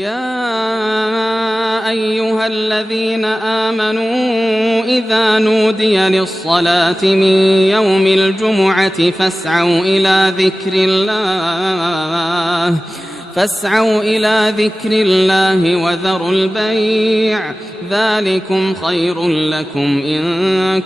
يا أيها الذين آمنوا إذا نودي للصلاة من يوم الجمعة فاسعوا إلى ذكر الله وذروا البيع ذلكم خير لكم إن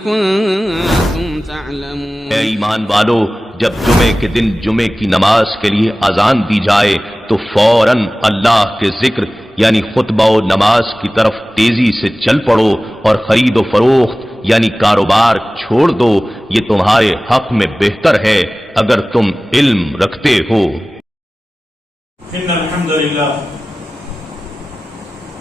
كنتم تعلمون۔ اے ایمان والو، جب جمعے کے دن جمعے کی نماز کے لیے اذان دی جائے تو فوراً اللہ کے ذکر یعنی خطبہ و نماز کی طرف تیزی سے چل پڑو اور خرید و فروخت یعنی کاروبار چھوڑ دو، یہ تمہارے حق میں بہتر ہے اگر تم علم رکھتے ہو۔ ان الحمد لله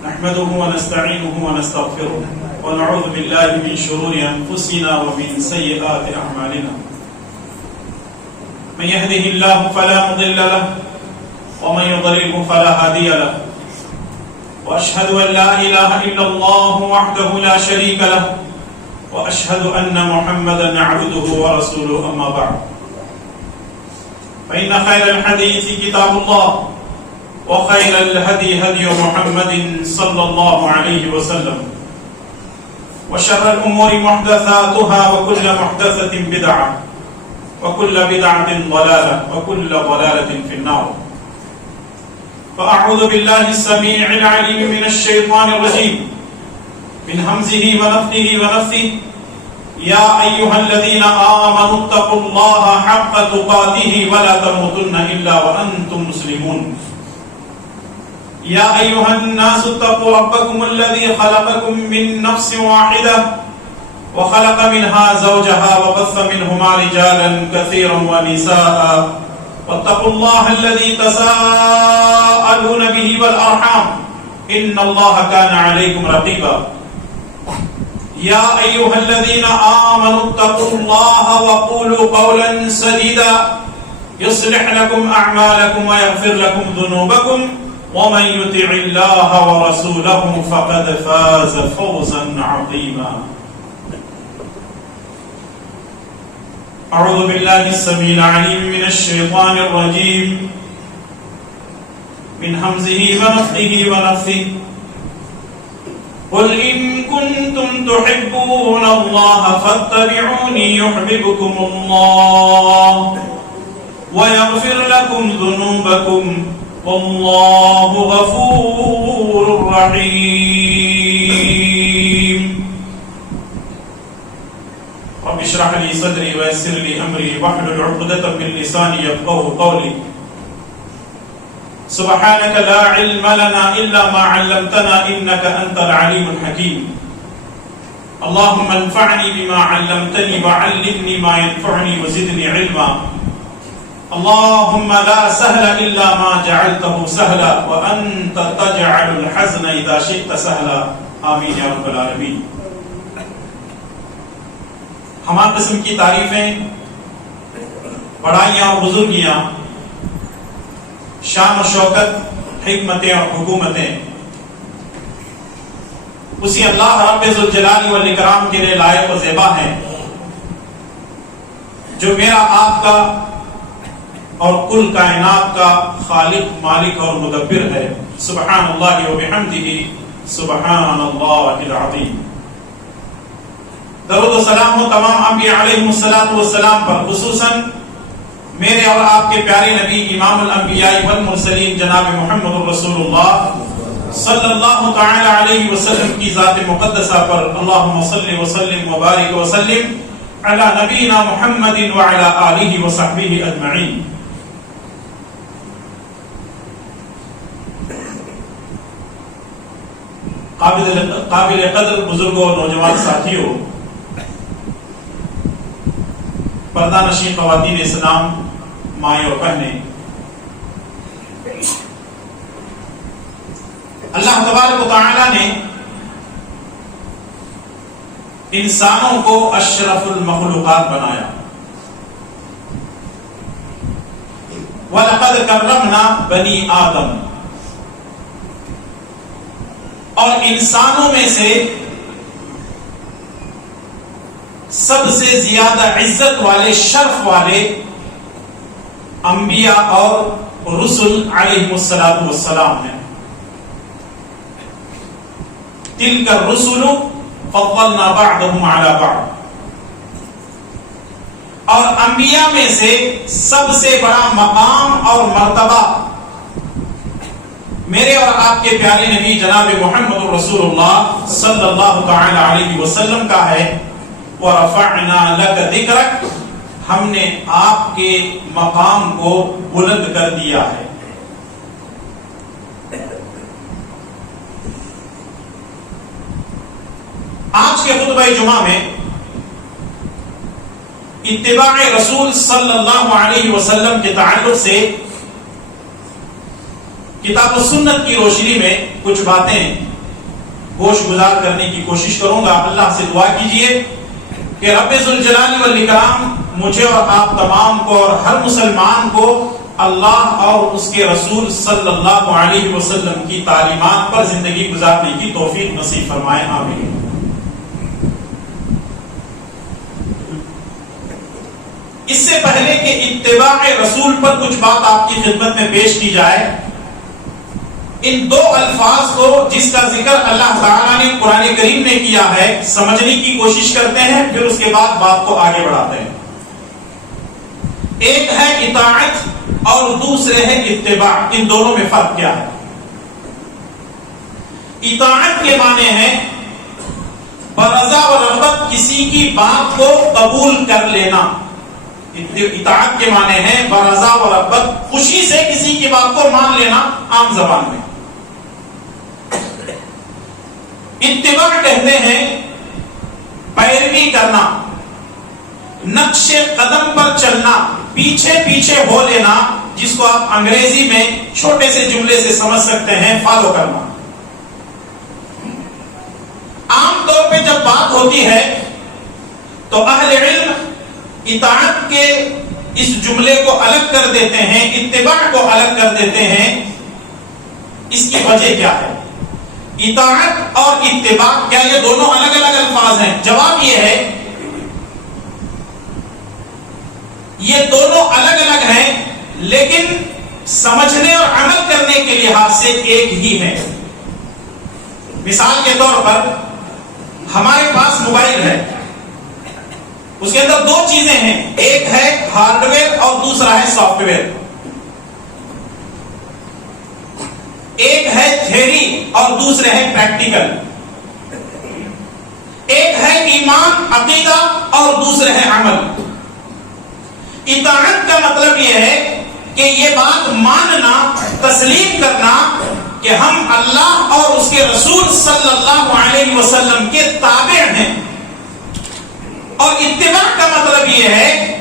نحمده ونستعينه ونستغفره ونعوذ بالله من شرور انفسنا ومن سيئات اعمالنا، من يهده الله فلا مضل له ومن يضلله فلا هادي له، واشهد ان لا اله الا الله وحده لا شريك له، واشهد ان محمدا عبده ورسوله، اما بعد فان خير الحديث كتاب الله وخير الهدي هدي محمد صلى الله عليه وسلم، وشر الامور محدثاتها وكل محدثة بدعة وكل بدعة ضلالة وكل ضلالة في النار۔ فأعوذ بالله السميع العليم من الشيطان الرجيم من همزه ونفخه ونفثه، يا أيها الذين آمنوا اتقوا الله حق تقاته ولا تموتن إلا وأنتم مسلمون، يا أيها الناس اتقوا ربكم الذي خلقكم من نفس واحدة وخلق منها زوجها وبث منهما رجالا كثيرا ونساء، واتقوا الله الذي تساءلون به والأرحام إن الله كان عليكم رقيبا، يا أيها الذين آمنوا اتقوا الله وقولوا قولا سديدا يصلح لكم أعمالكم ويغفر لكم ذنوبكم، ومن يطع الله ورسوله فقد فاز فوزا عظيما۔ أعوذ بالله السميع العليم من الشيطان الرجيم من همزه ونفخه ونفثه، قل إن كنتم تحبون الله فاتبعوني يحببكم الله ويغفر لكم ذنوبكم والله غفور رحيم۔ رب اشرح لي صدري ويسر لي امري واحلل عقدة من لساني يفقهوا قولي، سبحانك لا علم لنا الا ما علمتنا انك انت العليم الحكيم، اللهم انفعني بما علمتني وعلمني ما ينفعني وزدني علما، اللهم لا سهل الا ما جعلته سهلا وانت تجعل الحزن اذا شئت سهلا، آمین یا رب العالمین۔ ہمہ قسم کی تعریفیں، بڑائیاں اور بزرگیاں، شان و شوکت، حکمتیں اور حکومتیں اسی اللہ رب ذوالجلال والاکرام کے لیے لائق و زیبا ہیں، جو میرا آپ کا اور کل کائنات کا خالق، مالک اور مدبر ہے۔ سبحان اللہ و بحمدہ، سبحان اللہ العظیم۔ درود و سلام ہو تمام انبیاء علیہم السلام پر، خصوصاً میرے اور آپ کے پیارے نبی امام الانبیاء والمرسلین جناب محمد رسول اللہ صلی اللہ تعالی علیہ وسلم کی ذات مقدسہ پر۔ اللہم صلی وسلم وبارک وسلم علی نبینا محمد وعلی آلہ وصحبہ اجمعین۔ قابل قدر بزرگوں، نوجوان ساتھیوں، پردہ نشین خواتین اسلام، مائیں اور بہنیں، اللہ تبارک و تعالی نے انسانوں کو اشرف المخلوقات بنایا۔ وَلَقَدْ كَرَّمْنَا بَنِي آدم، اور انسانوں میں سے سب سے زیادہ عزت والے، شرف والے انبیاء اور رسل علیہ السلام ہیں۔ تلک الرسل فضلنا بعضهم على بعض. اور انبیاء میں سے سب سے بڑا مقام اور مرتبہ میرے اور آپ کے پیارے نبی جناب محمد رسول اللہ صلی اللہ تعالی علیہ وسلم کا ہے. وَرَفَعْنَا لَكَ ذِكْرَكَ، ہم نے آپ کے مقام کو بلند کر دیا ہے. آج کے خطبہ جمعہ میں اتباع رسول صلی اللہ علیہ وسلم کے تعلق سے کتاب و سنت کی روشنی میں کچھ باتیں گوش گزار کرنے کی کوشش کروں گا. اللہ سے دعا کیجئے کہ رب ذوالجلال والاکرام مجھے اور آپ تمام کو اور ہر مسلمان کو اللہ اور اس کے رسول صلی اللہ علیہ وسلم کی تعلیمات پر زندگی گزارنے کی توفیق نصیب فرمائے. آمین. اس سے پہلے کہ اتباع رسول پر کچھ بات آپ کی خدمت میں پیش کی جائے، ان دو الفاظ کو جس کا ذکر اللہ تعالیٰ نے قرآن کریم میں کیا ہے سمجھنے کی کوشش کرتے ہیں، پھر اس کے بعد بات کو آگے بڑھاتے ہیں. ایک ہے اطاعت اور دوسرے ہے اتباع. ان دونوں میں فرق کیا ہے؟ اطاعت کے معنی ہے برضا و رغبت کسی کی بات کو قبول کر لینا. اطاعت کے معنی ہے برضا و رغبت، خوشی سے کسی کی بات کو مان لینا عام زبان میں. اتباع کہتے ہیں پیروی کرنا، نقش قدم پر چلنا، پیچھے پیچھے ہو لینا، جس کو آپ انگریزی میں چھوٹے سے جملے سے سمجھ سکتے ہیں فالو کرنا. عام طور پہ جب بات ہوتی ہے تو اہل علم اطاعت کے اس جملے کو الگ کر دیتے ہیں، اتباع کو الگ کر دیتے ہیں. اس کی وجہ کیا ہے؟ اطاعت اور اتباع کیا یہ دونوں الگ الگ الفاظ ہیں؟ جواب یہ ہے یہ دونوں الگ الگ ہیں، لیکن سمجھنے اور عمل کرنے کے لحاظ سے ایک ہی ہے. مثال کے طور پر ہمارے پاس موبائل ہے، اس کے اندر دو چیزیں ہیں، ایک ہے ہارڈ ویئر اور دوسرا ہے سافٹ ویئر. ایک ہے تھیوری اور دوسرے ہے پریکٹیکل. ایک ہے ایمان عقیدہ اور دوسرے ہے عمل. اطاعت کا مطلب یہ ہے کہ یہ بات ماننا، تسلیم کرنا کہ ہم اللہ اور اس کے رسول صلی اللہ علیہ وسلم کے تابع ہیں. اور اتباع کا مطلب یہ ہے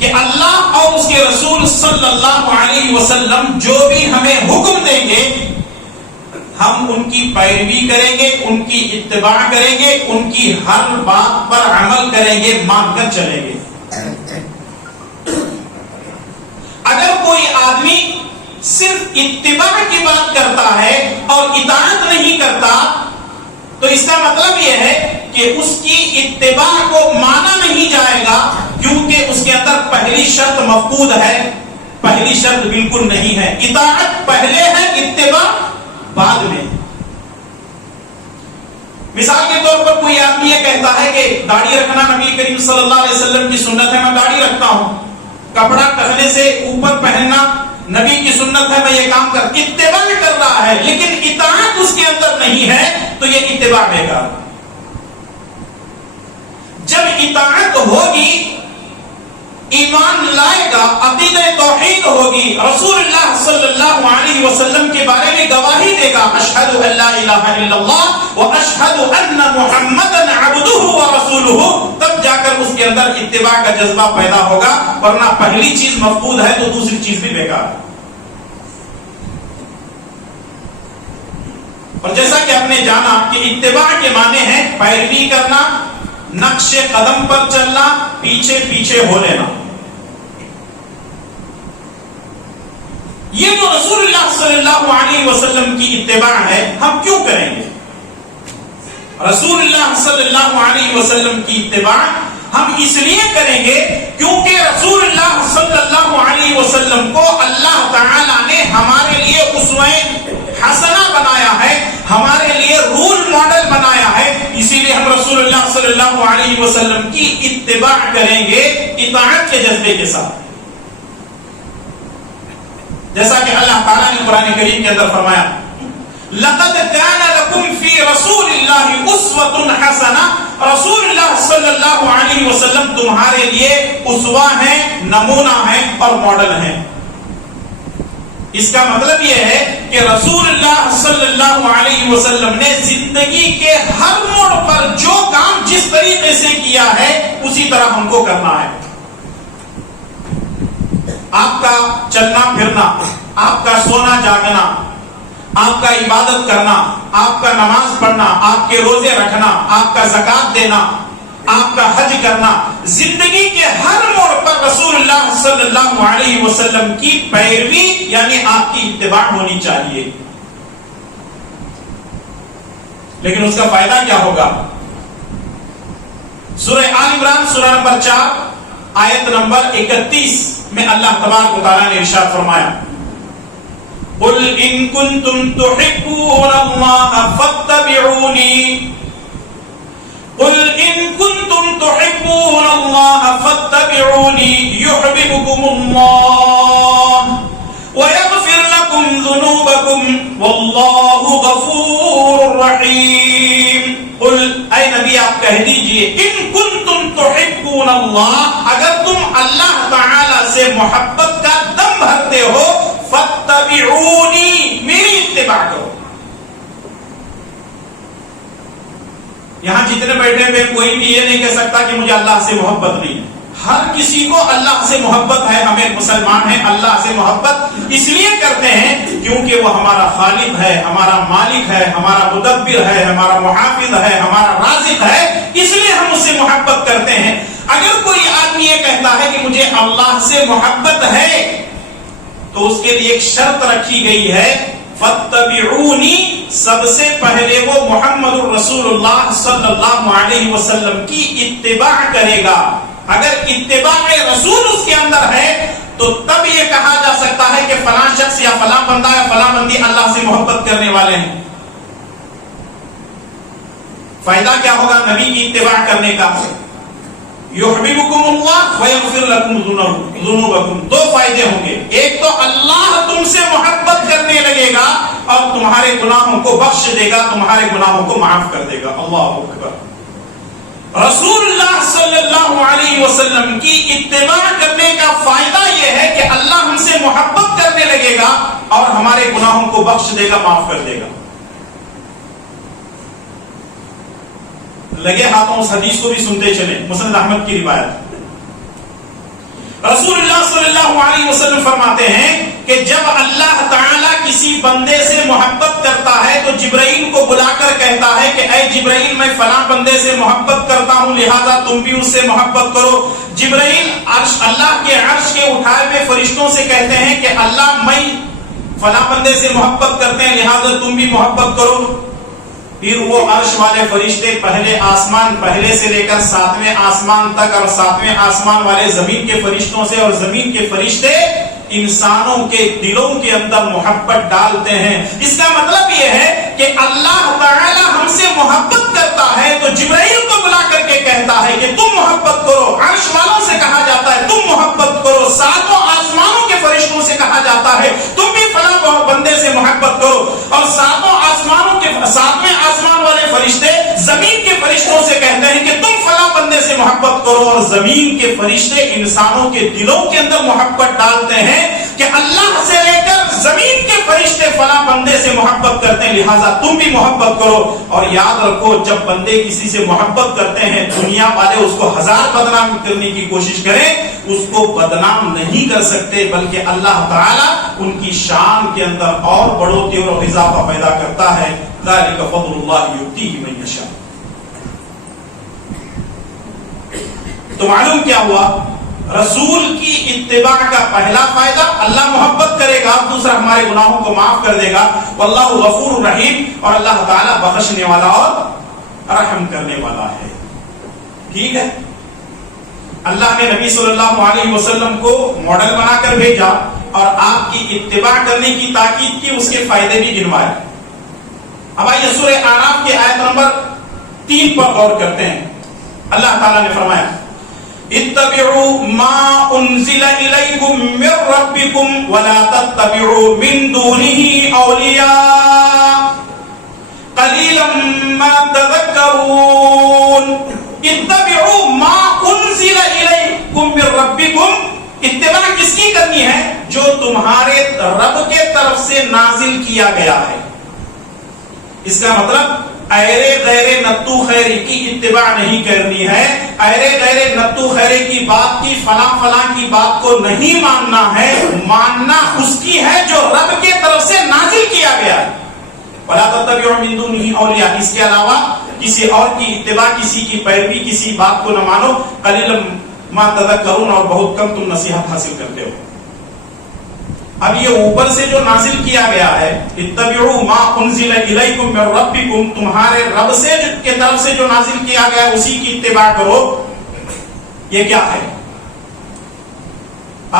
کہ اللہ اور اس کے رسول صلی اللہ علیہ وسلم جو بھی ہمیں حکم دیں گے ہم ان کی پیروی کریں گے، ان کی اتباع کریں گے، ان کی ہر بات پر عمل کریں گے، مان کر چلیں گے. اگر کوئی آدمی صرف اتباع کی بات کرتا ہے اور اطاعت نہیں کرتا تو اس کا مطلب یہ ہے کہ اس کی اتباع کو مانا نہیں جائے گا، کیونکہ اس کے اندر پہلی شرط مفقود ہے، پہلی شرط بالکل نہیں ہے. اطاعت پہلے ہے، اتباع بعد میں. مثال کے طور پر کوئی آدمی یہ کہتا ہے کہ داڑھی رکھنا نبی کریم صلی اللہ علیہ وسلم کی سنت ہے، میں داڑھی رکھتا ہوں. کپڑا ٹکنے سے اوپر پہننا نبی کی سنت ہے، میں یہ کام اتباع کر رہا ہے، لیکن اطاعت اس کے اندر نہیں ہے، تو یہ اتباع بیکار. جب اطاعت ہوگی، ایمان لائے گا، عقیدہ توحید ہوگی، رسول اللہ صلی اللہ علیہ وسلم کے بارے میں گواہی دے گا، اشہد ان لا الہ الا اللہ واشہد ان محمدا عبدہ ورسولہ، تب جا کر اس کے اندر اتباع کا جذبہ پیدا ہوگا. ورنہ پہلی چیز مفقود ہے تو دوسری چیز بھی بیکار ہے. اور جیسا کہ آپ نے جانا کہ اتباع کے معنی ہے پیروی کرنا، نقش قدم پر چلنا، پیچھے پیچھے ہو لینا. یہ جو رسول اللہ صلی اللہ علیہ وسلم کی اتباع ہے، ہم کیوں کریں گے؟ رسول اللہ صلی اللہ علیہ وسلم کی اتباع ہم اس لیے کریں گے کیونکہ رسول اللہ صلی اللہ علیہ وسلم کو اللہ تعالی نے ہمارے لیے اسوہ حسنہ بنایا ہے، ہمارے لیے صلی اللہ علیہ وسلم کی اتباع کریں گے اطاعت کے جذبے کے ساتھ. جیسا کہ اللہ تعالیٰ نے قرآن کریم کے اندر فرمایا لَقَدْ كَانَ لَكُمْ فِي رَسُولِ اللَّهِ أُسْوَةٌ حَسَنَةٌ. رسول اللہ صلی اللہ علیہ وسلم تمہارے لیے اسوہ ہیں، نمونہ ہیں اور ماڈل ہیں. اس کا مطلب یہ ہے کہ رسول اللہ صلی اللہ علیہ وسلم نے زندگی کے ہر موڑ پر جو کام جس طریقے سے کیا ہے اسی طرح ہم کو کرنا ہے. آپ کا چلنا پھرنا، آپ کا سونا جاگنا، آپ کا عبادت کرنا، آپ کا نماز پڑھنا، آپ کے روزے رکھنا، آپ کا زکات دینا، آپ کا حج کرنا، زندگی کے ہر موڑ پر رسول اللہ صلی اللہ علیہ وسلم کی پیروی یعنی آپ کی اتباع ہونی چاہیے. لیکن اس کا فائدہ کیا ہوگا؟ سورہ آل عمران سورہ نمبر 4 آیت نمبر 31 میں اللہ تبارک و تعالیٰ نے ارشاد فرمایا قُلْ إِن كُنتُمْ تُحِبُّونَ اللَّهَ فَاتَّبِعُونِي قُلْ إِن كُنتُمْ تُحِبُّونَ اللَّهَ فَاتَّبِعُونِي يُحْبِبُكُمُ اللَّهُ وَيَغْفِرْ لَكُمْ ذُنُوبَكُمْ وَاللَّهُ غَفُورٌ رَحِيمٌ. قل اے نبی آپ کہہ دیجئے ان کنتم تحبون اللہ، اگر تم اللہ تعالی سے محبت کا دم بھرتے ہو فاتبعونی، میری اتباع کرو. یہاں جتنے بیٹھے ہوئے کوئی بھی یہ نہیں کہہ سکتا کہ مجھے اللہ سے محبت نہیں ہے. ہر کسی کو اللہ سے محبت ہے. ہمیں مسلمان ہیں اللہ سے محبت اس لیے کرتے ہیں کیونکہ وہ ہمارا خالق ہے، ہمارا مالک ہے، ہمارا مدبر ہے، ہمارا محافظ ہے، ہمارا رازق ہے، اس لیے ہم اس سے محبت کرتے ہیں. اگر کوئی آدمی یہ کہتا ہے کہ مجھے اللہ سے محبت ہے تو اس کے لیے ایک شرط رکھی گئی ہے فاتبعونی. سب سے پہلے وہ محمد الرسول اللہ صلی اللہ علیہ وسلم کی اتباع کرے گا. اگر اتباع رسول اس کے اندر ہے تو تب یہ کہا جا سکتا ہے کہ فلاں شخص یا فلاں بندہ یا فلاں بندی اللہ سے محبت کرنے والے ہیں. فائدہ کیا ہوگا نبی کی اتباع کرنے کا؟ یحببکم اللہ ویغفر لکم ذنوبکم. دو فائدے ہوں گے. ایک تو اللہ تم سے محبت کرنے لگے گا اور تمہارے گناہوں کو بخش دے گا، تمہارے گناہوں کو معاف کر دے گا. اللہ اکبر. رسول اللہ صلی اللہ علیہ وسلم کی اتباع کرنے کا فائدہ یہ ہے کہ اللہ ہم سے محبت کرنے لگے گا اور ہمارے گناہوں کو بخش دے گا، معاف کر دے گا. لگے ہاتھوں اس حدیث کو بھی سنتے چلیں. مسند احمد کی روایت. رسول اللہ صلی اللہ علیہ وسلم فرماتے ہیں کہ جب اللہ تعالیٰ کسی بندے سے محبت کرتا ہے تو جبرائیل کو بلا کر کہتا ہے کہ اے جبرائیل میں فلاں بندے سے محبت کرتا ہوں لہذا تم بھی اس سے محبت کرو. جبرائیل اللہ کے عرش کے اٹھائے ہوئے فرشتوں سے کہتے ہیں کہ اللہ میں فلاں بندے سے محبت کرتے ہیں لہذا تم بھی محبت کرو. پھر وہ عرش والے فرشتے پہلے آسمان پہلے سے لے کر 7ویں آسمان تک اور 7ویں آسمان والے زمین کے فرشتوں سے اور زمین کے فرشتے انسانوں کے دلوں کے اندر محبت ڈالتے ہیں. اس کا مطلب یہ ہے کہ اللہ تعالی ہم سے محبت کرتا ہے تو جبرائیل کو بلا کر کے کہتا ہے کہ تم محبت کرو. عرش والوں سے کہا جاتا ہے تم محبت کرو. 7 آسمانوں کے فرشتوں سے کہا جاتا ہے تم بھی فلاں بندے سے محبت کرو. اور 7 آسمانوں کے 7ویں آسمان والے فرشتے زمین کے فرشتوں سے کہتے ہیں کہ تم فلاں بندے سے محبت کرو. اور زمین کے فرشتے انسانوں کے دلوں کے اندر محبت ڈالتے ہیں کہ اللہ سے لے کر زمین کے فرشتے فلاں بندے سے محبت کرتے ہیں لہذا تم بھی محبت کرو. اور یاد رکھو جب بندے کسی سے محبت کرتے ہیں دنیا والے اس کو 1000 بدنام کرنے کی کوشش کریں اس کو بدنام نہیں کر سکتے بلکہ اللہ تعالی ان کی شان کے اندر اور بڑھوتری اور اضافہ پیدا کرتا ہے. ذالک فضل اللہ یؤتیہ من یشاء. تو معلوم کیا ہوا؟ رسول کی اتباع کا پہلا فائدہ اللہ محبت کرے گا، دوسرا ہمارے گناہوں کو معاف کر دے گا. واللہ غفور رحیم، اور اللہ تعالیٰ بخشنے والا اور رحم کرنے والا ہے. ٹھیک ہے. اللہ نے نبی صلی اللہ علیہ وسلم کو ماڈل بنا کر بھیجا اور آپ کی اتباع کرنے کی تاکید کی، اس کے فائدے بھی گنوائے. اب آئیے سورہ اعراف کی آیت نمبر 3 پر غور کرتے ہیں. اللہ تعالیٰ نے فرمایا اتبعوا ما انزل الیکم من ربکم ولا تتبعوا من دونه اولیاء قلیلا ما تذکرون. اتبعوا ما انزل الیکم من ربکم، اتباع کس کی کرنی ہے؟ جو تمہارے رب کے طرف سے نازل کیا گیا ہے. اس کا مطلب ایرے غیر نتو خیری کی اتباع نہیں کرنی ہے. ایرے غیر نتو خیری کی بات کی، فلاں فلاں کی بات کو نہیں ماننا ہے، ماننا اس کی ہے جو رب کے طرف سے نازل کیا گیا ہے. وَلَا تَتَّبِعُوا مِن دُونِهِ أَوْلِيَاءَ، اس کے علاوہ کسی اور کی اتباع، کسی کی پیروی، کسی بات کو نہ مانو. قَلِيلًا مَا تَذَكَّرُونَ، اور بہت کم تم نصیحت حاصل کرتے ہو. اب یہ اوپر سے جو نازل کیا گیا ہے اتبعوا ما انزل الیکم من ربکم، تمہارے رب سے کے طرف سے جو نازل کیا گیا ہے اسی کی اتباع کرو، یہ کیا ہے؟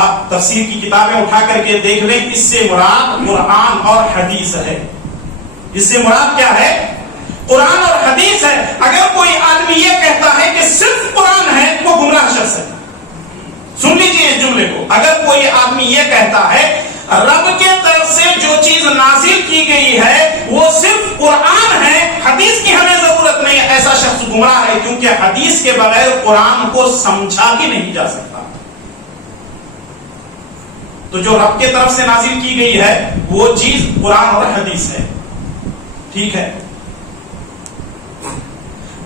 آپ تفسیر کی کتابیں اٹھا کر کے دیکھ لیں، اس سے مراد قرآن اور حدیث ہے. اس سے مراد کیا ہے؟ قرآن اور حدیث ہے. اگر کوئی آدمی یہ کہتا ہے کہ صرف قرآن ہے، وہ گمراہ شخص ہے. سن لیجیے اس جملے کو. اگر کوئی آدمی یہ کہتا ہے رب کے طرف سے جو چیز نازل کی گئی ہے وہ صرف قرآن ہے، حدیث کی ہمیں ضرورت نہیں ہے، ایسا شخص گمراہ ہے، کیونکہ حدیث کے بغیر قرآن کو سمجھا بھی نہیں جا سکتا. تو جو رب کے طرف سے نازل کی گئی ہے وہ چیز قرآن اور حدیث ہے. ٹھیک ہے؟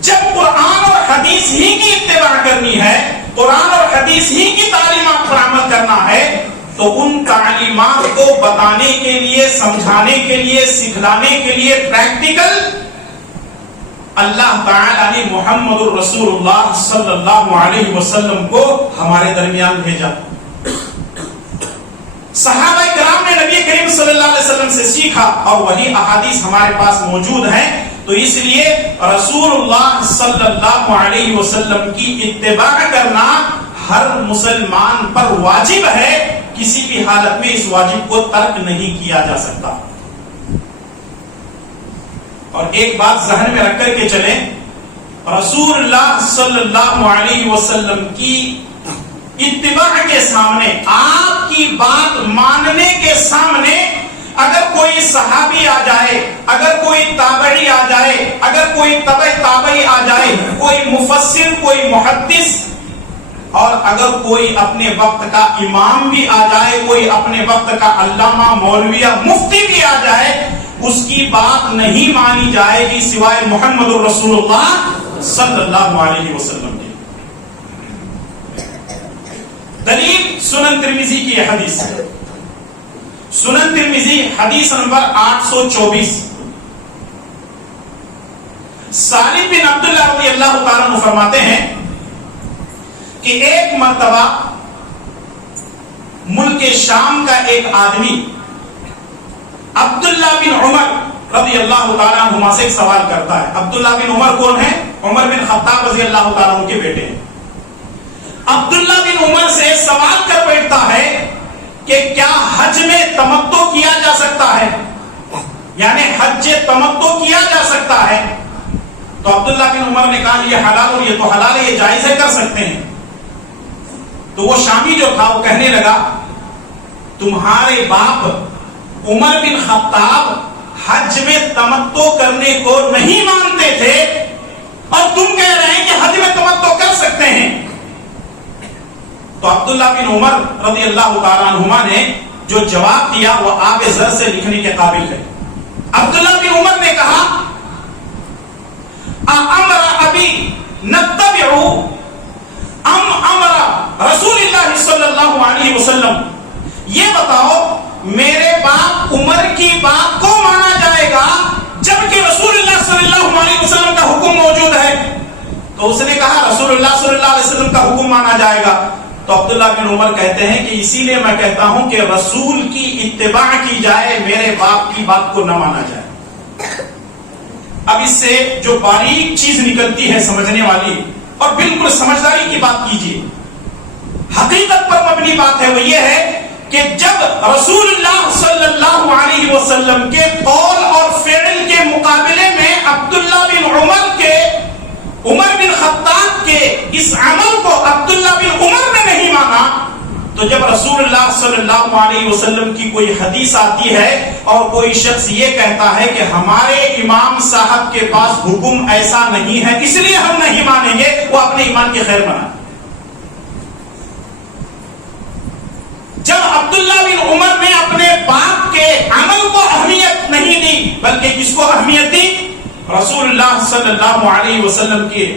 جب قرآن اور حدیث ہی کی اتباع کرنی ہے، قرآن اور حدیث ہی کی تعلیمات پر عمل کرنا ہے، تو ان تعلیمات کو بتانے کے لیے، سمجھانے کے لیے، سکھلانے کے لیے پریکٹیکل اللہ تعالی نے محمد الرسول اللہ صلی اللہ علیہ وسلم کو ہمارے درمیان بھیجا. صحابہ کرام نے نبی کریم صلی اللہ علیہ وسلم سے سیکھا اور وہی احادیث ہمارے پاس موجود ہیں. تو اس لیے رسول اللہ صلی اللہ علیہ وسلم کی اتباع کرنا ہر مسلمان پر واجب ہے. کسی بھی حالت میں اس واجب کو ترک نہیں کیا جا سکتا. اور ایک بات ذہن میں رکھ کر کے چلیں، رسول اللہ صلی اللہ علیہ وسلم کی اتباع کے سامنے، آپ کی بات ماننے کے سامنے اگر کوئی صحابی آ جائے، اگر کوئی تابعی آ جائے، اگر کوئی تبع تابعی آ جائے، کوئی مفسر، کوئی محدث، اور اگر کوئی اپنے وقت کا امام بھی آ جائے، کوئی اپنے وقت کا علامہ، مولوی یا مفتی بھی آ جائے، اس کی بات نہیں مانی جائے گی سوائے محمد الرسول اللہ صلی اللہ علیہ وسلم کی. دلیل سنن ترمذی کی یہ حدیث ہے. سنن ترمذی حدیث نمبر 824. سالم بن عبداللہ رضی اللہ تعالیٰ عنہ فرماتے ہیں کہ ایک مرتبہ ملک شام کا ایک آدمی عبداللہ بن عمر رضی اللہ تعالیٰ عنہما سے ایک سوال کرتا ہے. عبداللہ بن عمر کون ہے؟ عمر بن خطاب رضی اللہ تعالیٰ عنہ کے بیٹے ہیں. عبداللہ بن عمر سے سوال کر بیٹھتا ہے کہ کیا حج میں تمتع کیا جا سکتا ہے، یعنی حج تمتع کیا جا سکتا ہے. تو عبداللہ بن عمر نے کہا یہ حلال اور یہ تو حلال ہے، یہ جائز ہے، کر سکتے ہیں. تو وہ شامی جو تھا وہ کہنے لگا تمہارے باپ عمر بن خطاب حج میں تمتع کرنے کو نہیں مانتے تھے اور تم کہہ رہے ہیں کہ حج میں تمتع کر سکتے ہیں. تو عبداللہ بن عمر رضی اللہ تعالیٰ عنہما نے جو جواب دیا وہ آب زر سے لکھنے کے قابل ہے. عبداللہ بن عمر نے کہا امر ابی نتبع ام امر رسول اللہ صلی اللہ علیہ وسلم، یہ بتاؤ میرے باپ عمر کی بات کو مانا جائے گا جبکہ رسول اللہ صلی اللہ علیہ وسلم کا حکم موجود ہے. تو اس نے کہا رسول اللہ صلی اللہ علیہ وسلم کا حکم مانا جائے گا. تو عبداللہ بن عمر کہتے ہیں کہ اسی لیے میں کہتا ہوں کہ رسول کی اتباع کی جائے، میرے باپ کی بات کو نہ مانا جائے. اب اس سے جو باریک چیز نکلتی ہے سمجھنے والی، اور بالکل سمجھداری کی بات کیجیے، حقیقت پر مبنی بات ہے، وہ یہ ہے کہ جب رسول اللہ صلی اللہ علیہ وسلم کے قول اور فعل کے مقابلے میں عبداللہ بن عمر بن خطاب کے اس عمل کو عبداللہ بن عمر نے نہیں مانا، تو جب رسول اللہ صلی اللہ علیہ وسلم کی کوئی حدیث آتی ہے اور کوئی شخص یہ کہتا ہے کہ ہمارے امام صاحب کے پاس حکم ایسا نہیں ہے اس لیے ہم نہیں مانیں گے، وہ اپنے ایمان کی خیر بنا۔ جب عبداللہ بن عمر نے اپنے باپ کے عمل کو اہمیت نہیں دی بلکہ کس کو اہمیت دی؟ رسول اللہ صلی اللہ علیہ وسلم کے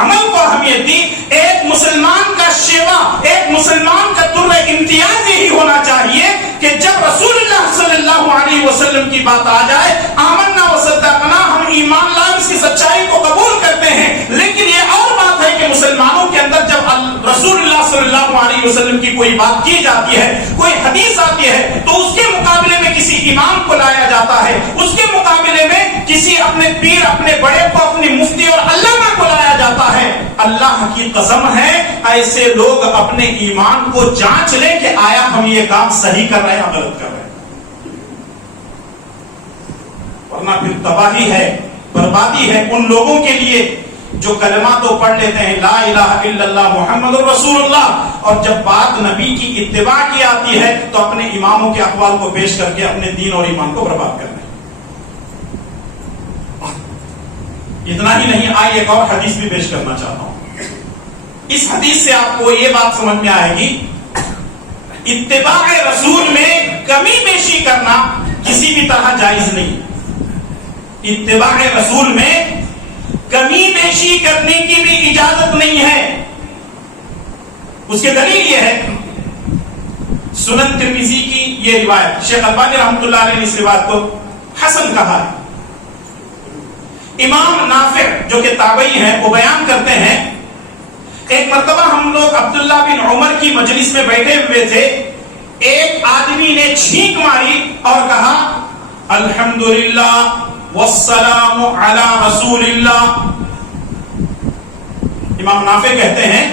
عمل کو اہمیت دی۔ ایک مسلمان کا شیوا، ایک مسلمان کا در امتیاز یہی ہونا چاہیے کہ جب رسول اللہ صلی اللہ علیہ وسلم کی بات آ جائے، آمنا وصدقنا، ہم ایمان لائے، اس کی سچائی کو قبول کرتے ہیں، لیکن یہ اور بات ہے کہ مسلمانوں کے اندر جب رسول اللہ صلی اللہ علیہ وسلم کی کوئی بات کی جاتی ہے، کوئی حدیث آتی ہے، تو اس کے مقابلے میں کسی امام کو لایا جاتا ہے، اس کے مقابلے میں کسی اپنے پیر، اپنے بڑے کو، اپنی مفتی اور علامہ کو لایا جاتا ہے۔ اللہ کی قسم ہے ایسے لوگ اپنے ایمان کو جانچ لیں کہ آیا ہم یہ کام صحیح کر رہے ہیں یا غلط کر رہے ہیں، ورنہ پھر تباہی ہے، بربادی ہے ان لوگوں کے لیے جو کلمہ تو پڑھ لیتے ہیں لا الہ الا اللہ محمد رسول اللہ، اور جب بات نبی کی اتباع کی آتی ہے تو اپنے اماموں کے اقوال کو پیش کر کے اپنے دین اور ایمان کو برباد کرنا ہے۔ اتنا ہی نہیں، آئے ایک اور حدیث بھی پیش کرنا چاہتا ہوں۔ اس حدیث سے آپ کو یہ بات سمجھ میں آئے گی، اتباع رسول میں کمی بیشی کرنا کسی بھی طرح جائز نہیں۔ اتباع رسول میں کمی بیشی کرنے کی بھی اجازت نہیں ہے۔ اس کی دلیل یہ ہے، سنن ترمذی کی یہ روایت، شیخ البانی رحمۃ اللہ علیہ نے اس روایت کو حسن کہا ہے۔ امام نافع جو کہ تابعی ہیں وہ بیان کرتے ہیں، ایک مرتبہ ہم لوگ عبداللہ بن عمر کی مجلس میں بیٹھے ہوئے تھے، ایک آدمی نے چھینک ماری اور کہا الحمدللہ والسلام علی رسول اللہ۔ امام نافع کہتے ہیں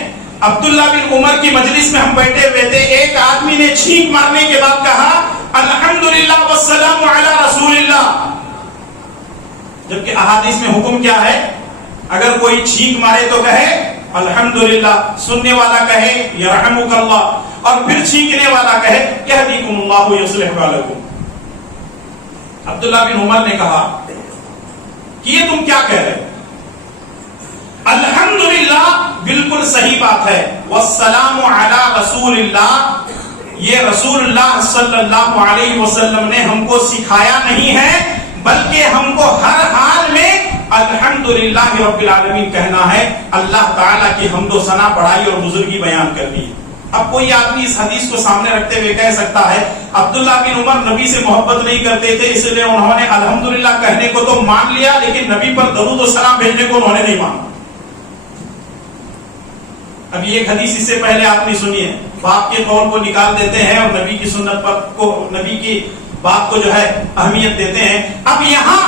عبداللہ بن عمر کی مجلس میں ہم بیٹھے ہوئے تھے، ایک آدمی نے چھینک مارنے کے بعد کہا الحمدللہ والسلام علی رسول اللہ، جبکہ احادیث میں حکم کیا ہے؟ اگر کوئی چھینک مارے تو کہے الحمدللہ، سننے والا کہے یرحمک اللہ، اور پھر چھینکنے والا کہے یہدیکم اللہ یصلح بالکم۔ عبداللہ بن عمر نے کہا کہ یہ تم کیا کہہ رہے؟ الحمدللہ بالکل صحیح بات ہے، والسلام علی رسول اللہ، یہ رسول اللہ صلی اللہ علیہ وسلم نے ہم کو سکھایا نہیں ہے، بلکہ ہم کو ہر حال میں الحمدللہ رب العالمین کہنا ہے، اللہ تعالیٰ کی حمد و ثنا، بڑائی اور بزرگی بیان کرنی ہے۔ اب کوئی آدمی اس حدیث کو سامنے رکھتے ہوئے کہہ سکتا ہے عبداللہ بن عمر نبی سے محبت نہیں کرتے تھے اس لیے انہوں نے الحمدللہ کہنے کو تو مان لیا، لیکن نبی پر درود و سلام بھیجنے کو انہوں نے نہیں مانا۔ ابھی ایک حدیث اس سے پہلے آپ نے سنی ہے، باپ کے قول کو نکال دیتے ہیں اور نبی کی سنت پر کو، نبی کی بات کو جو ہے اہمیت دیتے ہیں۔ اب یہاں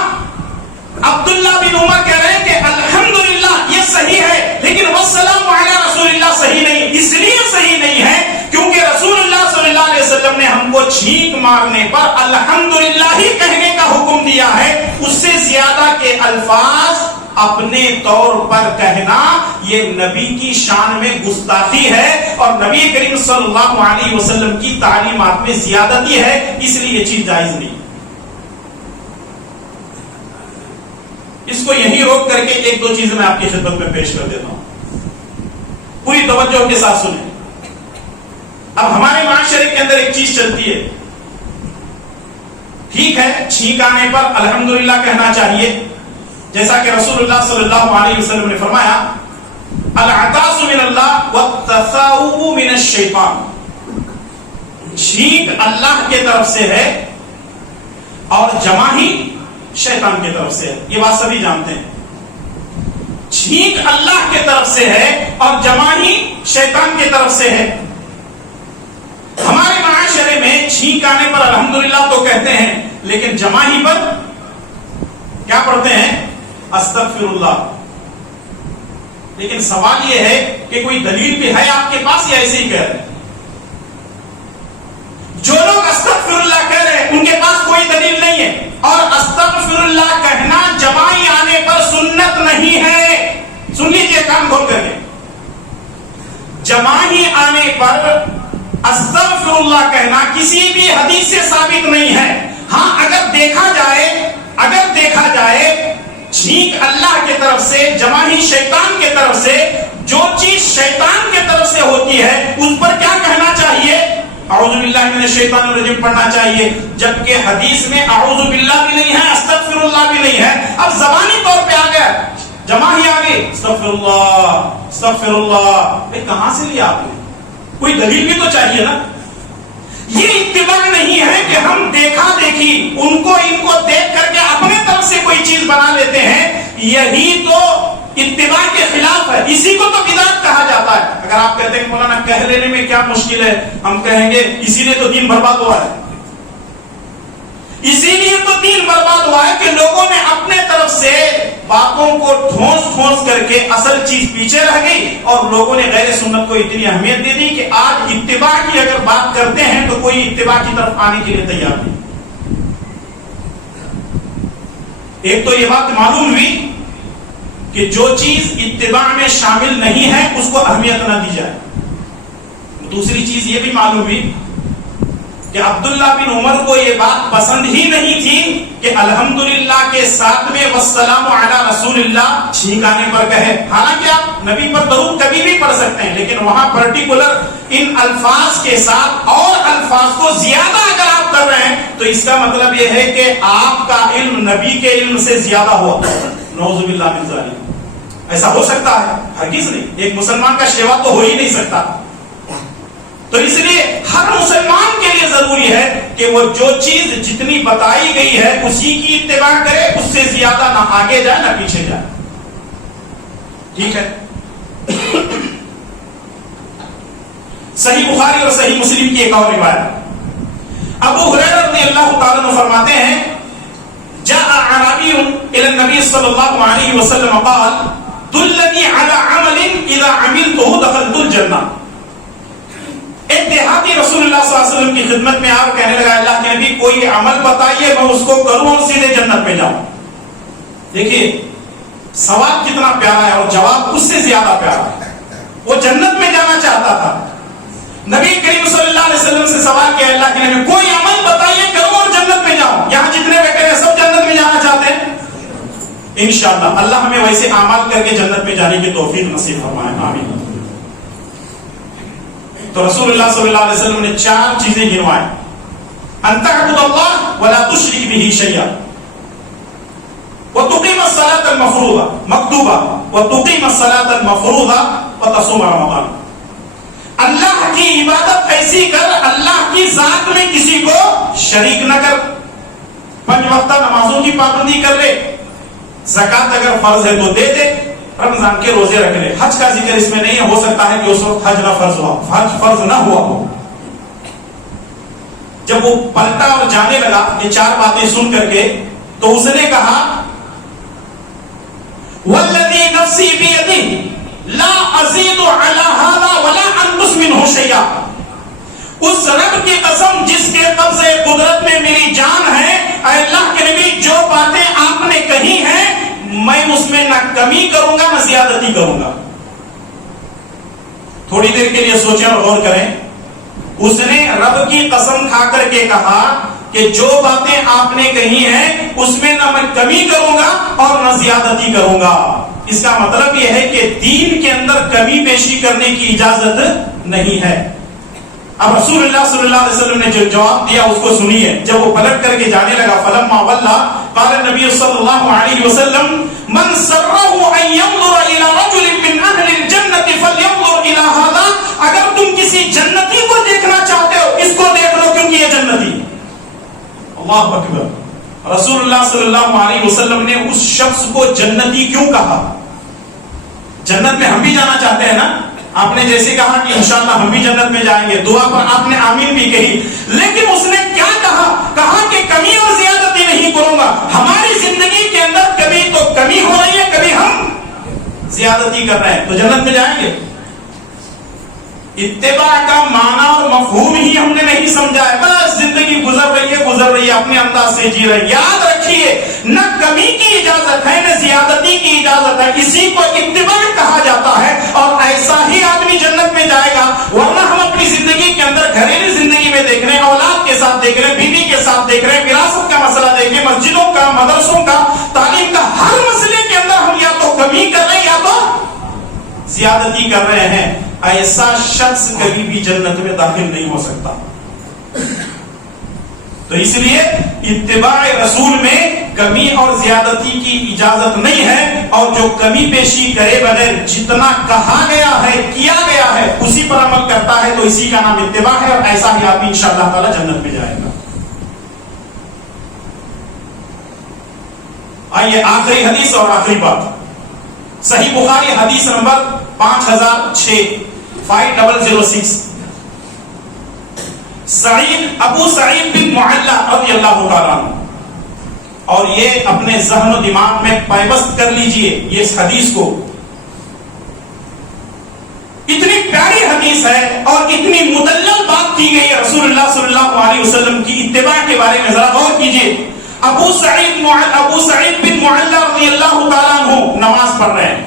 عبداللہ بن عمر کہہ رہے ہیں کہ الحمدللہ یہ صحیح ہے، لیکن والسلام علی رسول اللہ صحیح نہیں۔ اس لیے صحیح نہیں ہے کیونکہ رسول اللہ صلی اللہ علیہ وسلم نے ہم کو چھینک مارنے پر الحمدللہ ہی کہنے کا حکم دیا ہے، اس سے زیادہ کے الفاظ اپنے طور پر کہنا یہ نبی کی شان میں گستاخی ہے، اور نبی کریم صلی اللہ علیہ وسلم کی تعلیمات میں زیادتی ہے، اس لیے یہ چیز جائز نہیں۔ اس کو یہی روک کر کے ایک دو چیزیں میں آپ کی خدمت میں پیش کر دیتا ہوں، پوری توجہ کے ساتھ سنیں۔ اب ہمارے معاشرے کے اندر ایک چیز چلتی ہے، ٹھیک ہے چھینک آنے پر الحمدللہ کہنا چاہیے، جیسا کہ رسول اللہ صلی اللہ علیہ وسلم نے فرمایا العطاس من اللہ والتثاؤب من الشیطان، چھینک اللہ کی طرف سے ہے اور جماہی شیطان کی طرف سے ہے، یہ بات سبھی جانتے ہیں۔ چھینک اللہ کی طرف سے ہے اور جماہی شیطان کی طرف سے ہے۔ ہمارے معاشرے میں چھینک آنے پر الحمدللہ تو کہتے ہیں، لیکن جماہی پر کیا پڑھتے ہیں؟ استغفر اللہ۔ لیکن سوال یہ ہے کہ کوئی دلیل بھی ہے آپ کے پاس یا ایسے ہی کہہ رہے ہیں؟ جو لوگ استغفر اللہ کہہ رہے ہیں ان کے پاس کوئی دلیل نہیں ہے، اور استغفر اللہ کہنا جماعی آنے پر سنت نہیں ہے۔ سن لیجیے کان کھول کر کے، کسی بھی حدیث سے ثابت نہیں ہے. ہاں اگر دیکھا جائے چھینک اللہ کی طرف سے جمع ہی شیطان کی طرف سے، جو چیز شیطان کی طرف سے ہوتی ہے اس پر کیا کہنا چاہیے؟ اعوذ باللہ من الشیطان الرجیم پڑھنا چاہیے، جبکہ حدیث میں اعوذ باللہ بھی نہیں ہے، استغفر اللہ بھی نہیں ہے. اب زبانی طور پہ آ گیا، جمع ہی آ گئی، استغفر اللہ. کہاں سے لیا آپ نے؟ کوئی دلیل بھی تو چاہیے نا. یہ اتباع نہیں ہے کہ ہم دیکھا دیکھی ان کو دیکھ کر کے اپنے طرف سے کوئی چیز بنا لیتے ہیں. یہی تو اتباع کے خلاف ہے، اسی کو تو بدعت کہا جاتا ہے. اگر آپ کہتے ہیں مولانا کہہ لینے میں کیا مشکل ہے، ہم کہیں گے اسی لیے تو دین برباد ہوا ہے. اسی لیے تو دین برباد ہوا ہے کہ لوگوں نے اپنے طرف سے باتوں کو ٹھونس کر کے اصل چیز پیچھے رہ گئی، اور لوگوں نے غیر سنت کو اتنی اہمیت دے دی کہ آج اتباع کی اگر بات کرتے ہیں تو کوئی اتباع کی طرف آنے کے لیے تیار نہیں. ایک تو یہ بات معلوم ہوئی کہ جو چیز اتباع میں شامل نہیں ہے اس کو اہمیت نہ دی جائے. دوسری چیز یہ بھی معلوم ہوئی کہ عبداللہ بن عمر کو یہ بات پسند ہی نہیں تھی کہ الحمدللہ کے ساتھ میں والسلام علی رسول اللہ چھینک آنے پر کہے. حالانکہ آپ نبی پر درود کبھی بھی پڑھ سکتے ہیں، لیکن وہاں پرٹیکولر ان الفاظ کے ساتھ اور الفاظ کو زیادہ اگر آپ کر رہے ہیں تو اس کا مطلب یہ ہے کہ آپ کا علم نبی کے علم سے زیادہ ہوا. نعوذ باللہ من ذالک. ایسا ہو سکتا ہے؟ ہرگز نہیں. ایک مسلمان کا شیوا تو ہو ہی نہیں سکتا. تو اس لیے ہر مسلمان کے لیے ضروری ہے کہ وہ جو چیز جتنی بتائی گئی ہے اسی کی اتباع کرے، اس سے زیادہ نہ آگے جائے نہ پیچھے جائے. ٹھیک ہے. صحیح بخاری اور صحیح مسلم کی ایک اور روایت، ابو ہریرہ رضی اللہ تعالیٰ عنہ فرماتے ہیں جاء اعرابی الى النبی صلی اللہ علیہ وسلم قال دلنی علی عمل اذا عملته دخلت الجنہ. ایک دیہاتی رسول اللہ صلی اللہ علیہ وسلم کی خدمت میں آپ کہنے لگا اللہ کے نبی کوئی عمل بتائیے میں اس کو کروں اور سیدھے جنت میں جاؤں. دیکھیے سوال کتنا پیارا ہے اور جواب اس سے زیادہ پیارا ہے. وہ جنت میں جانا چاہتا تھا. نبی کریم صلی اللہ علیہ وسلم سے سوال کیا اللہ کے نبی کوئی عمل بتائیے کروں اور جنت میں جاؤں. یہاں جتنے بیٹھے ہیں سب جنت میں جانا چاہتے ہیں. انشاءاللہ اللہ ہمیں ویسے اعمال کر کے جنت میں جانے کی توفیق نصیب فرمائے. آمین. تو رسول اللہ صلی اللہ علیہ وسلم نے 4 چیزیں گنوائیں. ان تعبد اللہ ولا تشرک به شیئا وتقیم الصلاة المفروضة مکتوبہ وتقیم الصلاة المفروضة وتصوم رمضان. اللہ کی عبادت ایسی کر اللہ کی ذات میں کسی کو شریک نہ کر. 5 وقتہ نمازوں کی پابندی کر لے. زکات اگر فرض ہے تو دے دے. رمضان کے روزے رکھ لے. حج کا ذکر اس میں نہیں ہے، ہو سکتا ہے کہ اس وقت حج نہ فرض ہوا، حج فرض نہ ہوا ہو. جب وہ پلٹا اور جانے لگا یہ 4 باتیں سن کر کے تو اس نے کہا والذی نفسی بیدہ لا ازید علی ھذا ولا انقص منہ شیئا. اس رب کی قسم جس کے قبض قدرت میں میری جان ہے، اے اللہ کے نبی جو باتیں آپ نے کہی ہیں میں اس میں نہ کمی کروں گا نہ زیادتی کروں گا. تھوڑی دیر کے لیے سوچیں اور غور کریں. اس نے رب کی قسم کھا کر کے کہا کہ جو باتیں آپ نے کہی ہیں اس میں نہ میں کمی کروں گا اور نہ زیادتی کروں گا. اس کا مطلب یہ ہے کہ دین کے اندر کمی بیشی کرنے کی اجازت نہیں ہے. اب رسول اللہ صلی اللہ علیہ وسلم نے جو جواب دیا اس کو سنیے. جب وہ پلٹ کر کے جانے لگا فلما ولى قال النبي صلی اللہ علیہ وسلم من سره ان ينظر الى رجل من اهل الجنه فلينظر الى هذا. اگر تم کسی جنتی کو دیکھنا چاہتے ہو اس کو دیکھ لو کیونکہ یہ جنتی. اللہ اکبر. رسول اللہ صلی اللہ علیہ وسلم نے اس شخص کو جنتی کیوں کہا؟ جنت میں ہم بھی جانا چاہتے ہیں نا. آپ نے جیسے کہا کہ انشاءاللہ ہم بھی جنت میں جائیں گے، دعا پر آپ نے آمین بھی کہی، لیکن اس نے کیا کہا؟ کہا کہ کمی اور زیادتی نہیں کروں گا. ہماری زندگی کے اندر کبھی تو کمی ہو رہی ہے کبھی ہم زیادتی کر رہے ہیں تو جنت میں جائیں گے. اتباع کا معنی اور مفہوم ہی ہم نے نہیں سمجھا ہے. بس زندگی گزر رہی ہے اپنے انداز سے جی رہے. یاد رکھیے نہ کمی کی اجازت ہے نہ زیادتی کی اجازت ہے. اسی کو اتباع کہا جاتا ہے اور ایسا ہی آدمی جنت میں جائے گا. ورنہ ہم اپنی زندگی کے اندر گھریلو زندگی میں دیکھ رہے ہیں اولاد ساتھ دیکھ رہے ہیں, بیوی کے ساتھ دیکھ رہے ہیں, وراثت کا مسئلہ دیکھیں, مسجدوں کا, مدرسوں کا, تعلیم کا, ہر مسئلے کے اندر ہم یا تو کمی کر رہے ہیں یا تو زیادتی کر رہے ہیں. ایسا شخص کبھی بھی جنت میں داخل نہیں ہو سکتا. تو اس لیے اتباع رسول میں کمی اور زیادتی کی اجازت نہیں ہے, اور جو کمی بیشی کرے بغیر جتنا کہا گیا ہے, کیا گیا ہے, اسی پر عمل کرتا ہے تو اسی کا نام اتباع ہے, اور ایسا ہی آدمی انشاءاللہ تعالی جنت میں جائے گا. آئیے آخری حدیث اور آخری بات, صحیح بخاری حدیث نمبر 5006 ابو سعید بن معلہ رضی اللہ تعالیٰ عنہ, اور یہ اپنے ذہن و دماغ میں پیوست کر لیجئے یہ اس حدیث کو. اتنی پیاری حدیث ہے اور اتنی مدلل بات کی گئی ہے رسول اللہ صلی اللہ علیہ وسلم کی اتباع کے بارے میں, ذرا غور کیجئے. ابو سعید بن معلہ رضی اللہ تعالیٰ عنہ نماز پڑھ رہے ہیں,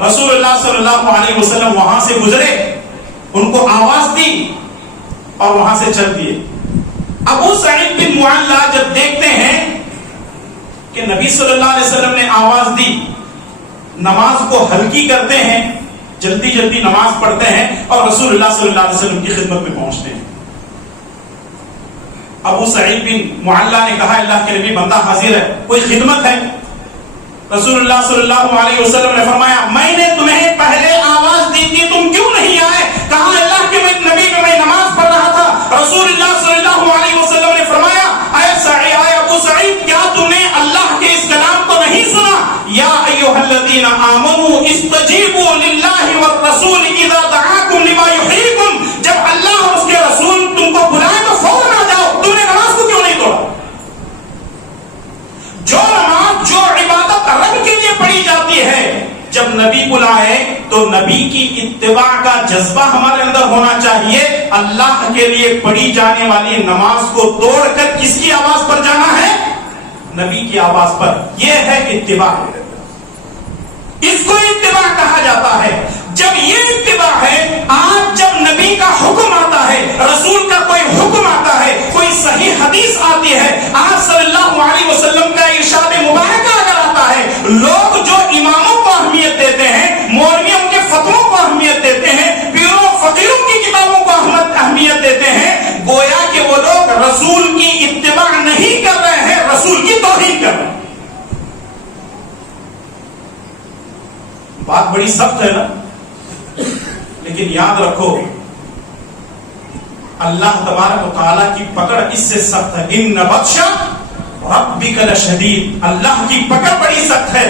رسول اللہ صلی اللہ علیہ وسلم وہاں سے گزرے, ان کو آواز دی اور وہاں سے چل دیے. ابو سعید بن معلہ جب دیکھتے ہیں کہ نبی صلی اللہ علیہ وسلم نے آواز دی, نماز کو ہلکی کرتے ہیں, جلدی جلدی نماز پڑھتے ہیں اور رسول اللہ صلی اللہ علیہ وسلم کی خدمت میں پہنچتے ہیں. ابو سعید بن معلہ نے کہا اللہ کے نبی بندہ حاضر ہے, کوئی خدمت ہے؟ رسول اللہ صلی اللہ علیہ وسلم نے فرمایا میں نے تمہیں پہلے آواز دی تھی, تم کیوں نہیں آئے؟ کہا اللہ کے نبی میں نماز پڑھ رہا تھا. رسول اللہ صلی اللہ علیہ وسلم نے فرمایا اے ابو سعید کیا تم نے اللہ کے اس کلام کو نہیں سنا؟ یا ایھا الذین آمنوا استجیبوا للہ والرسول اذا دعاکم لما یحییکم, جب اللہ اور اس کے رسول تم کو بلائیں تو فوراً آ جاؤ. تم نے نماز کو کیوں نہیں توڑا؟ جو نماز جو عبادت رب کے لیے پڑھی جاتی ہے, جب نبی بلائے تو نبی کی اتباع کا جذبہ ہمارے اندر ہونا چاہیے. اللہ کے لیے پڑھی جانے والی نماز کو توڑ کر کس کی آواز پر جانا ہے؟ نبی کی آواز پر. یہ ہے اتباع, اس کو اتباع کہا جاتا ہے. جب یہ اتباع ہے, آج جب نبی کا حکم آتا ہے, رسول کا کوئی حکم آتا ہے, کوئی صحیح حدیث آتی ہے, آپ صلی اللہ علیہ وسلم کا ارشاد مبارکہ اگر آتا ہے, لوگ جو اماموں کو اہمیت دیتے ہیں, مولویوں کے فتووں کو اہمیت دیتے ہیں, پیروں فقیروں کی کتابوں کو اہمیت دیتے ہیں, گویا کہ وہ لوگ رسول کی اتباع نہیں کر رہے ہیں, رسول کی توہین کر رہے ہیں. بات بڑی سخت ہے نا, لیکن یاد رکھو اللہ تبارک و تعالیٰ کی پکڑ اس سے سخت ہے. ان بطش ربک لشدید, اللہ کی پکڑ بڑی سخت ہے.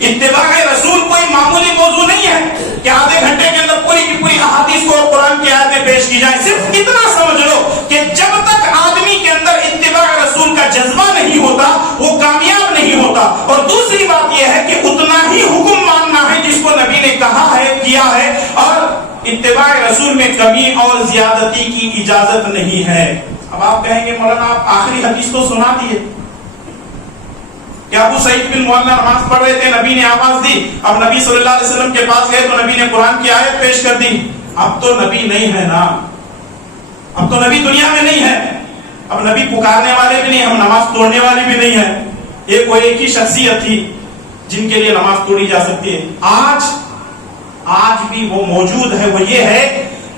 اتباع رسول کوئی معمولی موضوع نہیں ہے کہ آدھے گھنٹے کے اندر پوری کی پوری احادیث کو اور قرآن کی آیتیں پیش کی جائیں. صرف اتنا سمجھ لو کہ جب تک آدمی کے اندر اتباع رسول کا جذبہ نہیں ہوتا وہ کامیاب نہیں ہوتا. اور دوسری بات یہ ہے کہ اتنا ہی حکم ماننا ہے جس کو نبی نے کہا ہے, کیا ہے, اور اتباع رسول میں کمی اور زیادتی کی اجازت نہیں ہے. اب آپ کہیں گے مولانا آپ آخری حدیث تو سنا دیے, کیا ابو سعید بن معلہ نماز پڑھ رہے تھے, نبی نے آواز دی, اب نبی صلی اللہ علیہ وسلم کے پاس گئے تو نبی نے قرآن کی آیت پیش کر دی. اب تو نبی نہیں ہے نا, اب تو نبی دنیا میں نہیں ہے, اب نبی پکارنے والے بھی نہیں, ہم نماز توڑنے والے بھی نہیں ہیں. ایک ہی شخصیت تھی جن کے لیے نماز توڑی جا سکتی ہے. آج بھی وہ موجود ہے, وہ یہ ہے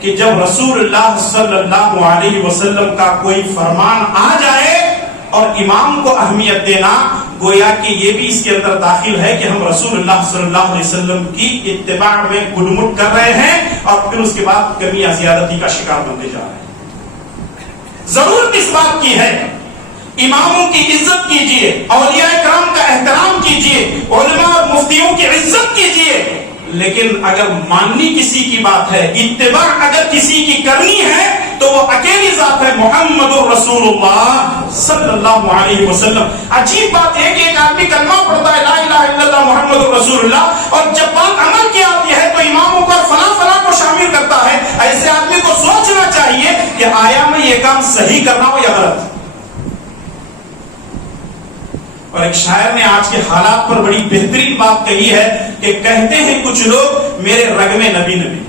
کہ جب رسول اللہ صلی اللہ علیہ وسلم کا کوئی فرمان آ جائے اور امام کو اہمیت دینا, گویا کہ یہ بھی اس کے اندر داخل ہے کہ ہم رسول اللہ صلی اللہ علیہ وسلم کی اتباع میں گڈمٹ کر رہے ہیں اور پھر اس کے بعد کمی یا زیادتی کا شکار بنتے جا رہے ہیں. ضرورت اس بات کی ہے اماموں کی عزت کیجئے, اولیاء کرام کا احترام کیجئے, علماء اور مفتیوں کی عزت کیجئے, لیکن اگر ماننی کسی کی بات ہے, اتباع اگر کسی کی کرنی ہے تو وہ اکیلی ذات ہے محمد رسول اللہ صلی اللہ علیہ وسلم. عجیب بات ہے کہ ایک آدمی کلمہ پڑھتا ہے لا الہ الا اللہ محمد رسول اللہ, اور جب بات عمل کی آتی ہے تو اماموں کو فلاں فلاں کو شامل کرتا ہے. ایسے آدمی کو سوچنا چاہیے کہ آیا میں یہ کام صحیح کرنا ہو یا غلط. اور ایک شاعر نے آج کے حالات پر بڑی بہترین بات کہی ہے کہ کہتے ہیں کچھ لوگ میرے رگ میں نبی نبی,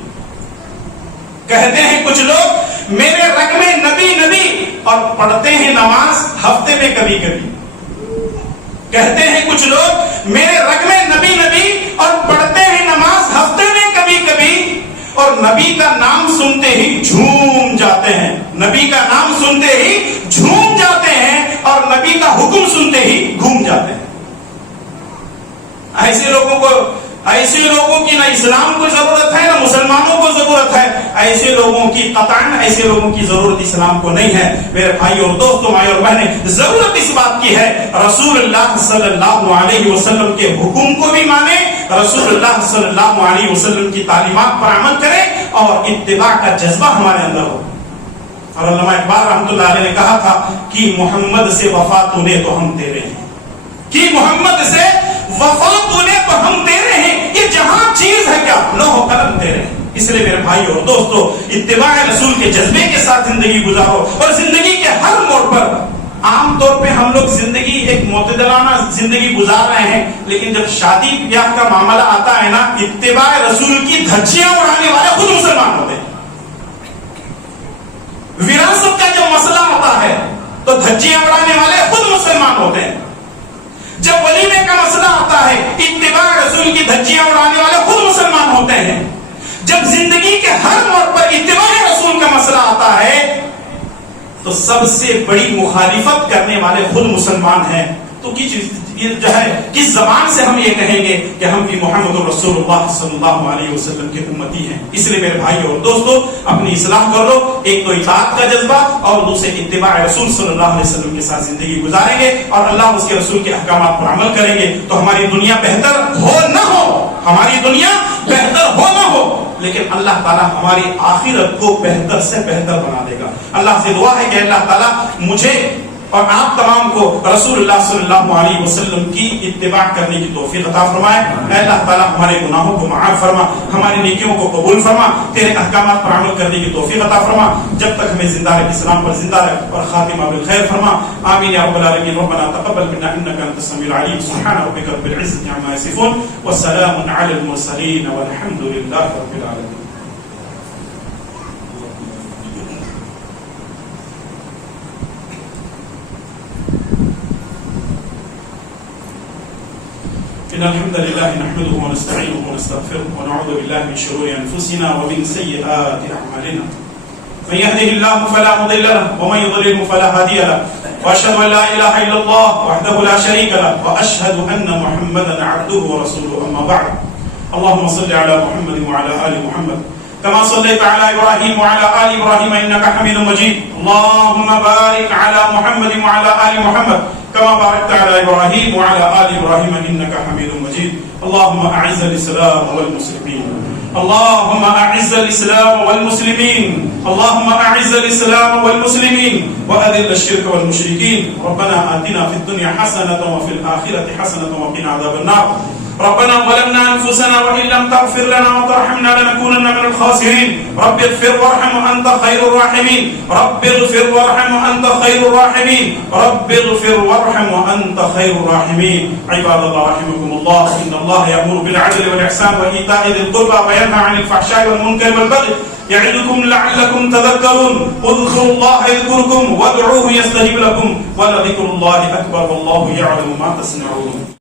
کہتے ہیں کچھ لوگ میرے رگ میں نبی نبی, اور پڑھتے ہیں نماز ہفتے میں کبھی کبھی. کہتے ہیں کچھ لوگ میرے رگ میں نبی نبی، اور پڑھتے ہیں نماز ہفتے میں کبھی کبھی، اور نبی کا نام سنتے ہی جھوم جاتے ہیں. نبی کا نام سنتے ہی جھوم جاتے ہیں، اور نبی کا حکم سنتے ہی گھوم جاتے ہیں. ایسے لوگوں کی نہ اسلام کو ضرورت ہے نہ مسلمانوں کو ضرورت ہے. ایسے لوگوں کی قطعاً ایسے لوگوں کی ضرورت اسلام کو نہیں ہے. میرے بھائی اور دوستوں، مائیں اور بہنیں، ضرورت اس بات کی ہے رسول اللہ صلی اللہ علیہ وسلم کے حکم کو بھی مانے، رسول اللہ صلی اللہ علیہ وسلم کی تعلیمات پر عمل کرے، اور اتباع کا جذبہ ہمارے اندر ہو. اور علامہ اقبال رحمۃ اللہ علیہ نے کہا تھا کہ محمد سے وفا تو نے تو ہم تیرے ہیں، کہ محمد سے وفا تو نے تو ہم تیرے ہیں. یہ جہاں چیز ہے کیا لوح و قلم تیرے ہیں. اس لیے میرے بھائی اور دوستو، اتباع رسول کے جذبے کے ساتھ زندگی گزارو. اور زندگی کے ہر موڑ پر، عام طور پہ ہم لوگ زندگی ایک معتدلانہ زندگی گزار رہے ہیں، لیکن جب شادی بیاہ کا معاملہ آتا ہے نا، اتباع رسول کی دھجیاں اڑانے والے خود مسلمان ہوتے ہیں. وراثت کا جب مسئلہ آتا ہے تو دھجیاں اڑانے والے خود مسلمان ہوتے ہیں. جب ولیمے کا مسئلہ آتا ہے، اتباع رسول کی دھجیاں اڑانے والے خود مسلمان ہوتے ہیں. جب زندگی کے ہر موڑ پر اتباع رسول کا مسئلہ آتا ہے تو سب سے بڑی مخالفت کرنے والے خود مسلمان ہیں. تو جو ہے کس زبان سے ہم یہ کہیں گے کہ ہم بھی محمد رسول اللہ صلی اللہ علیہ وسلم کے امتی ہیں. اس لیے میرے بھائی اور دوستو، اپنی اصلاح کر لو. ایک تو اطاعت کا جذبہ، اور دوسرے اتباع رسول صلی اللہ علیہ وسلم کے ساتھ زندگی گزاریں گے، اور اللہ اس کے رسول کے احکامات پر عمل کریں گے تو ہماری دنیا بہتر ہو نہ ہو، ہماری دنیا بہتر ہو نہ ہو، لیکن اللہ تعالیٰ ہماری آخرت کو بہتر سے بہتر بنا دے گا. اللہ سے دعا ہے کہ اللہ تعالیٰ مجھے اور آپ تمام کو رسول اللہ صلی اللہ علیہ وسلم کی اتباع کرنے کی توفیق عطا فرمائے. اے اللہ تعالیٰ ہمارے گناہوں کو معاف فرما، ہماری نیکیوں کو قبول فرما، تیرے احکامات پر عمل کرنے کی توفیق عطا فرما. جب تک ہمیں زندہ رکھ، اسلام پر زندہ رکھ، اور خاتمہ بالخیر فرما. آمین یا رب العالمین. ربنا تقبل منا انك انت السميع العليم. سبحان ربك رب العزة عما يصفون، وسلام على المرسلين، والحمد لله رب العالمين. إن الحمد لله نحمده ونستعينه ونستغفره ونعوذ بالله من شرور أنفسنا ومن سيئات أعمالنا. من يهده الله فلا مضل له ومن يضلل فلا هادي له. وأشهد أن لا إله إلا الله وحده لا شريك له، وأشهد أن محمدا عبده ورسوله. أما بعد، اللهم صل على محمد وعلى آل محمد كما صليت على إبراهيم وعلى آل إبراهيم إنك حميد مجيد. اللهم بارك على محمد وعلى آل محمد كما باركت على إبراهيم وعلى آل إبراهيم إنك حميد مجيد. اللهم أعز الإسلام والمسلمين، اللهم أعز الإسلام والمسلمين، اللهم أعز الإسلام والمسلمين، وأذل الشرك والمشركين. ربنا آتنا في الدنيا حسنة وفي الآخرة حسنة وقنا عذاب النار. ربنا ظلمنا أنفسنا وإن لم تغفر لنا وترحمنا لنكونن من الخاسرين. رب اغفر وارحم وأنت خير الراحمين، رب اغفر وارحم وأنت خير الراحمين، رب اغفر وارحم وأنت خير الراحمين. عباد الله رحمكم الله، إن الله يأمر بالعدل والإحسان وإيتاء ذي القربى وينهى عن الفحشاء والمنكر والبغي يعظكم لعلكم تذكرون. اذكروا الله يذكركم وادعوه يستجب لكم ولذكر الله أكبر والله يعلم ما تصنعون.